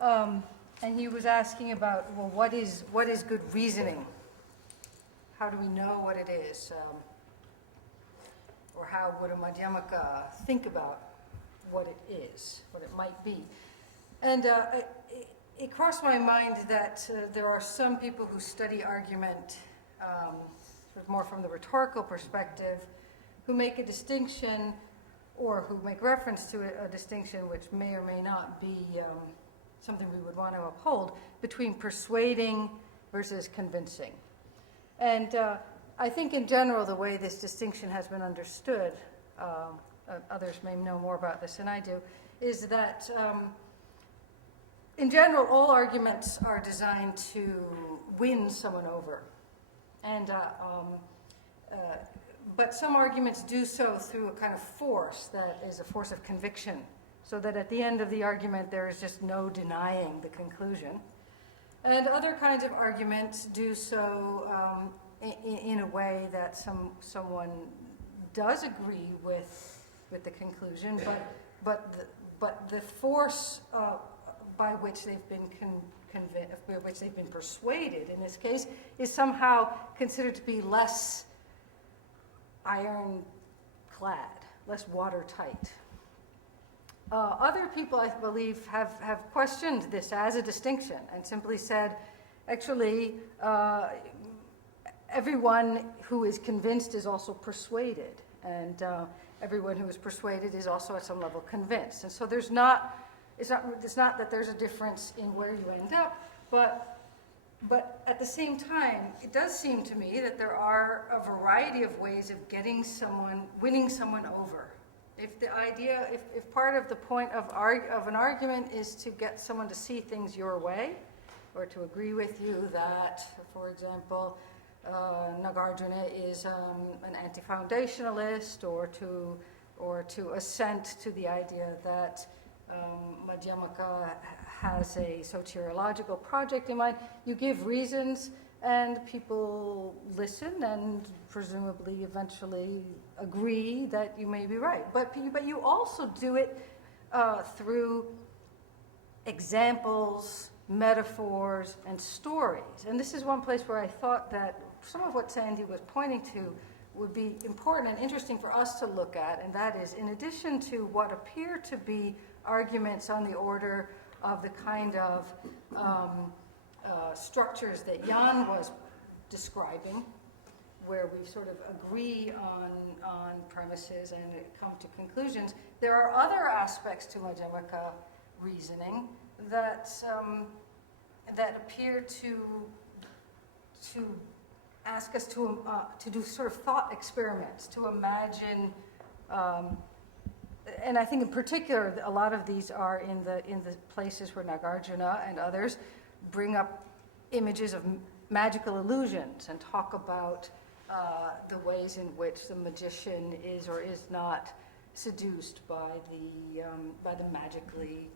And he was asking about, well, what is good reasoning? How do we know what it is? Or how would a Madhyamaka think about what it is, what it might be? And it crossed my mind that there are some people who study argument sort of more from the rhetorical perspective, who make a distinction or who make reference to a distinction which may or may not be something we would want to uphold, between persuading versus convincing. And I think in general the way this distinction has been understood, others may know more about this than I do, is that in general all arguments are designed to win someone over. And but some arguments do so through a kind of force that is a force of conviction, so that at the end of the argument there is just no denying the conclusion. And other kinds of arguments do so in a way that someone does agree with the conclusion, but the force by which they've been persuaded in this case is somehow considered to be less ironclad, less watertight. Other people, I believe, have questioned this as a distinction and simply said, actually, everyone who is convinced is also persuaded, and everyone who is persuaded is also at some level convinced. And so it's not that there's a difference in where you end up, but at the same time, it does seem to me that there are a variety of ways of winning someone over. If part of the point of an argument is to get someone to see things your way, or to agree with you that, for example, Nagarjuna is an anti-foundationalist, or to assent to the idea that Madhyamaka has a soteriological project in mind, you give reasons and people listen and presumably eventually agree that you may be right. But you also do it through examples, metaphors, and stories. And this is one place where I thought that some of what Sandy was pointing to would be important and interesting for us to look at, and that is, in addition to what appear to be arguments on the order of the kind of structures that Jan was describing, where we sort of agree on premises and come to conclusions, there are other aspects to Madhyamaka reasoning that appear to ask us to do sort of thought experiments, to imagine. And I think in particular, a lot of these are in the places where Nagarjuna and others bring up images of magical illusions and talk about the ways in which the magician is or is not seduced by the magically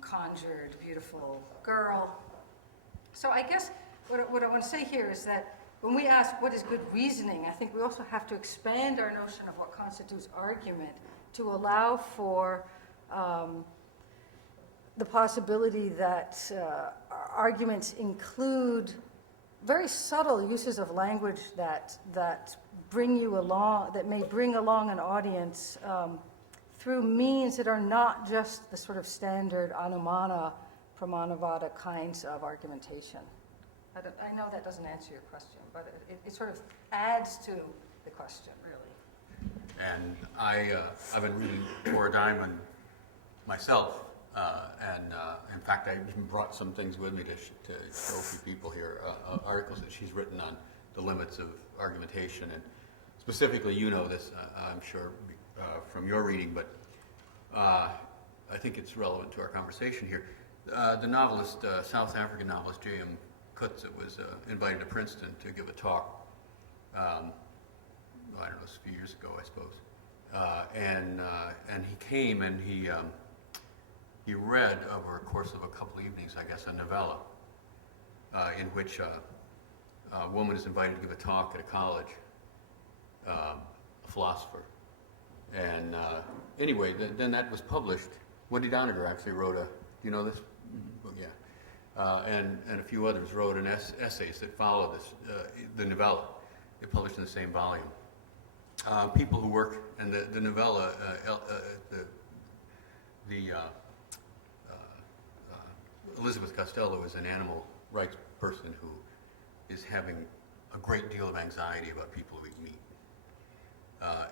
conjured beautiful girl. So I guess what I want to say here is that when we ask what is good reasoning, I think we also have to expand our notion of what constitutes argument to allow for the possibility that arguments include very subtle uses of language that bring you along, that may bring along an audience through means that are not just the sort of standard anumana, pramanavada kinds of argumentation. I know that doesn't answer your question, but it sort of adds to the question, really. And I've been reading Cora Diamond myself, and in fact, I even brought some things with me to show a few people here, articles that she's written on the limits of argumentation, and specifically, you know this, I'm sure, from your reading, but I think it's relevant to our conversation here. The novelist, South African novelist J.M. Coetzee was invited to Princeton to give a talk, I don't know, a few years ago, I suppose. And he came and he read over a course of a couple evenings, I guess, a novella in which a woman is invited to give a talk at a college, a philosopher. And anyway, then that was published. Wendy Doniger actually wrote you know this? Well, yeah. And a few others wrote essays that follow this, the novella. They're published in the same volume. People who work, and the novella, Elizabeth Costello is an animal rights person who is having a great deal of anxiety about people who eat meat.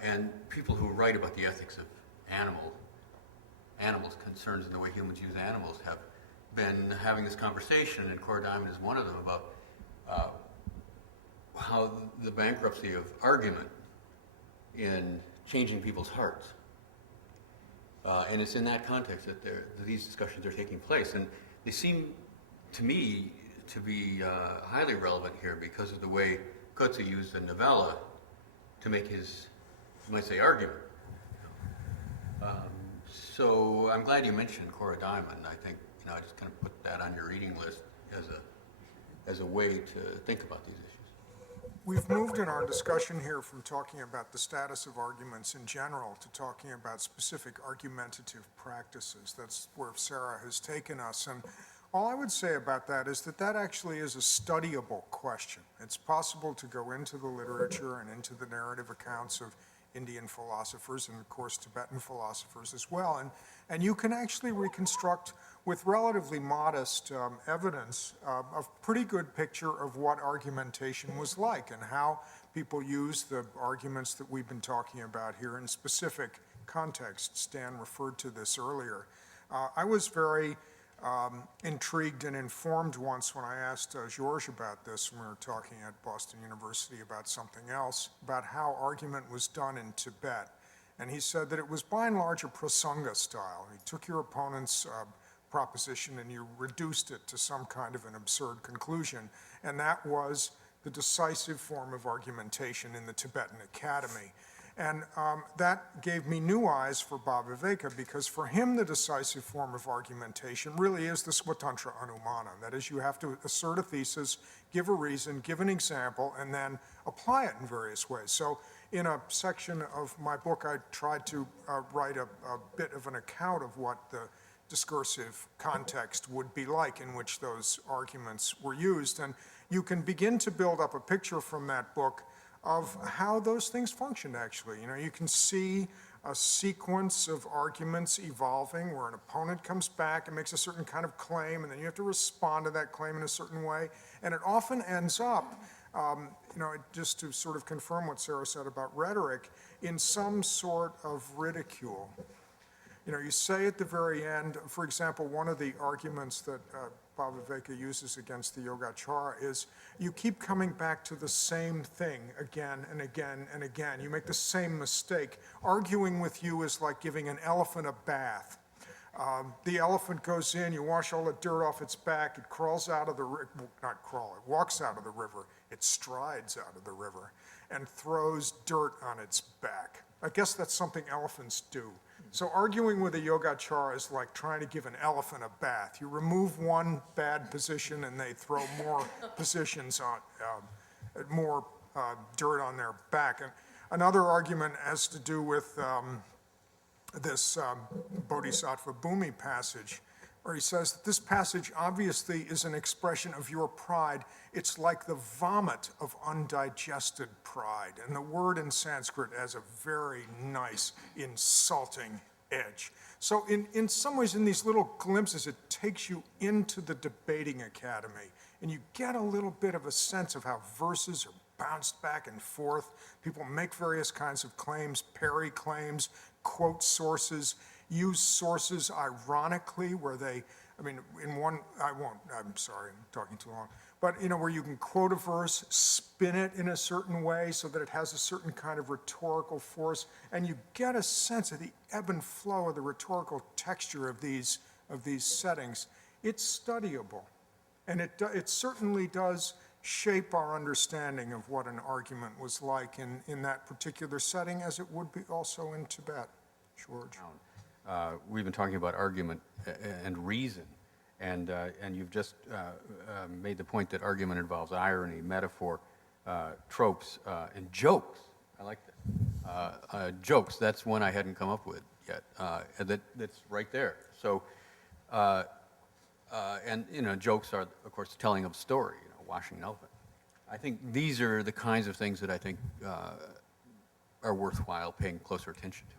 And people who write about the ethics of animals' concerns and the way humans use animals have been having this conversation, and Cora Diamond is one of them, about how the bankruptcy of argument in changing people's hearts. And it's in that context that these discussions are taking place. And they seem to me to be highly relevant here because of the way Coetzee used the novella to make his, you might say, argument. So I'm glad you mentioned Cora Diamond. I think, you know, I just kind of put that on your reading list as a way to think about these issues. We've moved in our discussion here from talking about the status of arguments in general to talking about specific argumentative practices. That's where Sarah has taken us. And all I would say about that is that that actually is a studyable question. It's possible to go into the literature and into the narrative accounts of Indian philosophers and, of course, Tibetan philosophers as well. And you can actually reconstruct, with relatively modest evidence, a pretty good picture of what argumentation was like and how people used the arguments that we've been talking about here in specific contexts. Stan referred to this earlier. I was very intrigued and informed once when I asked Georges about this when we were talking at Boston University about something else, about how argument was done in Tibet. And he said that it was by and large a prasanga style. You took your opponent's proposition and you reduced it to some kind of an absurd conclusion. And that was the decisive form of argumentation in the Tibetan academy. And that gave me new eyes for Bhaviveka, because for him the decisive form of argumentation really is the Swatantra Anumana. That is, you have to assert a thesis, give a reason, give an example, and then apply it in various ways. So in a section of my book, I tried to write a bit of an account of what the discursive context would be like in which those arguments were used. And you can begin to build up a picture from that book of how those things functioned, actually. You know, you can see a sequence of arguments evolving where an opponent comes back and makes a certain kind of claim, and then you have to respond to that claim in a certain way. And it often ends up, you know, just to sort of confirm what Sarah said about rhetoric, in some sort of ridicule. You know, you say at the very end, for example, one of the arguments that Bhaviveka uses against the Yogacara is you keep coming back to the same thing again and again and again. You make the same mistake. Arguing with you is like giving an elephant a bath. The elephant goes in, you wash all the dirt off its back, it crawls out of the river, not crawl, it walks out of the river, it strides out of the river and throws dirt on its back. I guess that's something elephants do. So arguing with a Yogacara is like trying to give an elephant a bath. You remove one bad position and they throw more positions on, more dirt on their back. And another argument has to do with this Bodhisattva Bhumi passage, where he says that this passage obviously is an expression of your pride. It's like the vomit of undigested pride. And the word in Sanskrit has a very nice, insulting edge. So in some ways, in these little glimpses, it takes you into the debating academy. And you get a little bit of a sense of how verses are bounced back and forth. People make various kinds of claims, parry claims, quote sources, use sources ironically where they, I mean, in one, I'm sorry, I'm talking too long, but you know, where you can quote a verse, spin it in a certain way so that it has a certain kind of rhetorical force, and you get a sense of the ebb and flow of the rhetorical texture of these settings. It's studyable, and it certainly does shape our understanding of what an argument was like in that particular setting, as it would be also in Tibet. George. We've been talking about argument and reason, and you've just made the point that argument involves irony, metaphor, tropes, and jokes. I like that. Jokes, that's one I hadn't come up with yet. That's right there. So And, jokes are, of course, telling of story, washing an elephant. I think these are the kinds of things that I think are worthwhile paying closer attention to.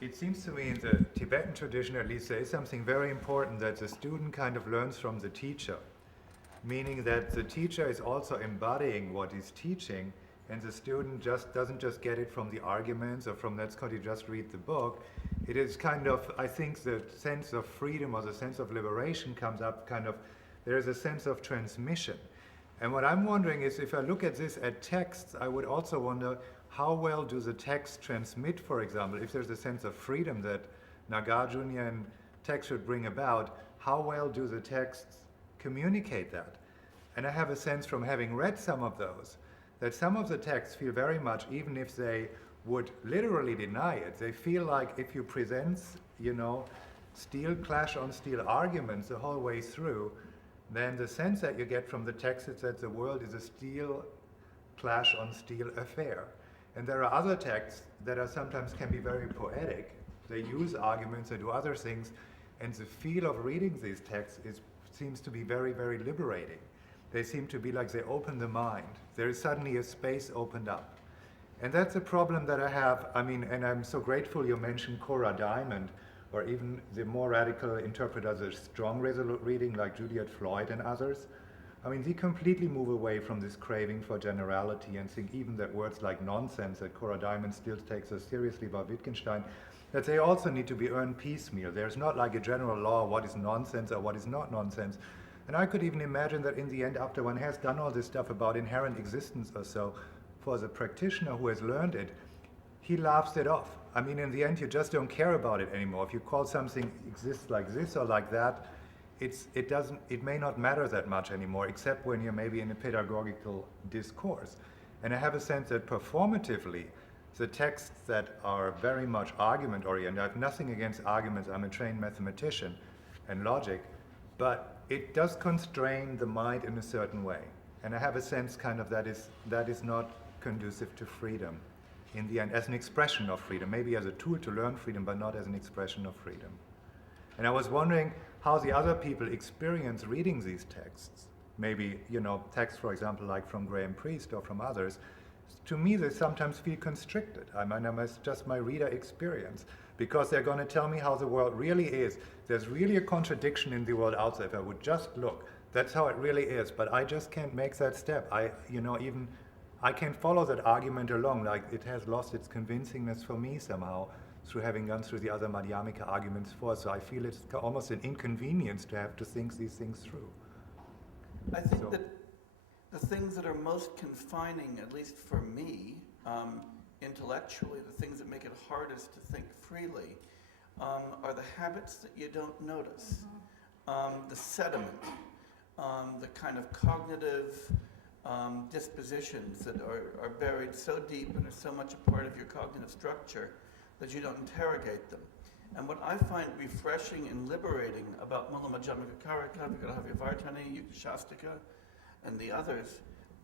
It seems to me in the Tibetan tradition, at least, there is something very important that the student kind of learns from the teacher, meaning that the teacher is also embodying what he's teaching, and the student doesn't just get it from the arguments or from let's just read the book. It is kind of, I think the sense of freedom or the sense of liberation comes up there is a sense of transmission. And what I'm wondering is, if I look at this at texts, I would also wonder, how well do the texts transmit, for example, if there's a sense of freedom that Nagarjunian text should bring about, how well do the texts communicate that? And I have a sense from having read some of those, that some of the texts feel very much, even if they would literally deny it, they feel like if you present, steel clash on steel arguments the whole way through, then the sense that you get from the text is that the world is a steel clash on steel affair. And there are other texts that sometimes can be very poetic. They use arguments, they do other things, and the feel of reading these texts seems to be very, very liberating. They seem to be like they open the mind. There is suddenly a space opened up. And that's a problem that I have. And I'm so grateful you mentioned Cora Diamond, or even the more radical interpreters of strong resolute reading like Juliet Floyd and others. They completely move away from this craving for generality and think even that words like nonsense, that Cora Diamond still takes us seriously about Wittgenstein, that they also need to be earned piecemeal. There's not like a general law, what is nonsense or what is not nonsense. And I could even imagine that in the end, after one has done all this stuff about inherent existence or so, for the practitioner who has learned it, he laughs it off. In the end, you just don't care about it anymore. If you call something exists like this or like that, it may not matter that much anymore, except when you're maybe in a pedagogical discourse. And I have a sense that performatively, the texts that are very much argument-oriented, I have nothing against arguments, I'm a trained mathematician and logic, but it does constrain the mind in a certain way. And I have a sense that is not conducive to freedom in the end, as an expression of freedom, maybe as a tool to learn freedom, but not as an expression of freedom. And I was wondering how the other people experience reading these texts. Maybe, texts, for example, like from Graham Priest or from others. To me, they sometimes feel constricted. It's just my reader experience, because they're going to tell me how the world really is. There's really a contradiction in the world out there. If I would just look, that's how it really is. But I just can't make that step. I can't follow that argument along. Like, it has lost its convincingness for me somehow, through having gone through the other Madhyamaka arguments for. So I feel it's almost an inconvenience to have to think these things through. I think that the things that are most confining, at least for me, intellectually, the things that make it hardest to think freely, are the habits that you don't notice, the sediment, the kind of cognitive dispositions that are buried so deep and are so much a part of your cognitive structure that you don't interrogate them. And what I find refreshing and liberating about Mulla Madhyamaka Karaka, Vikarahavyavartani, Yukta and the others,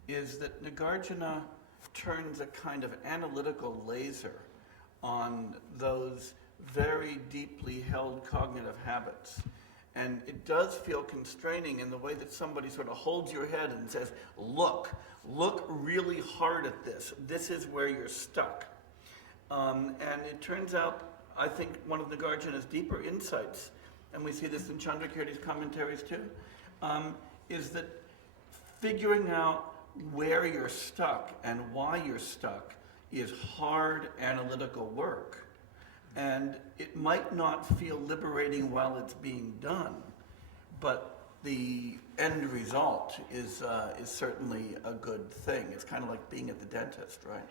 is that Nagarjuna turns a kind of analytical laser on those very deeply held cognitive habits. And it does feel constraining in the way that somebody sort of holds your head and says, look really hard at this. This is where you're stuck. And it turns out, I think, one of Nagarjuna's deeper insights, and we see this in Chandrakirti's commentaries too, is that figuring out where you're stuck and why you're stuck is hard analytical work. And it might not feel liberating while it's being done, but the end result is certainly a good thing. It's kind of like being at the dentist, right?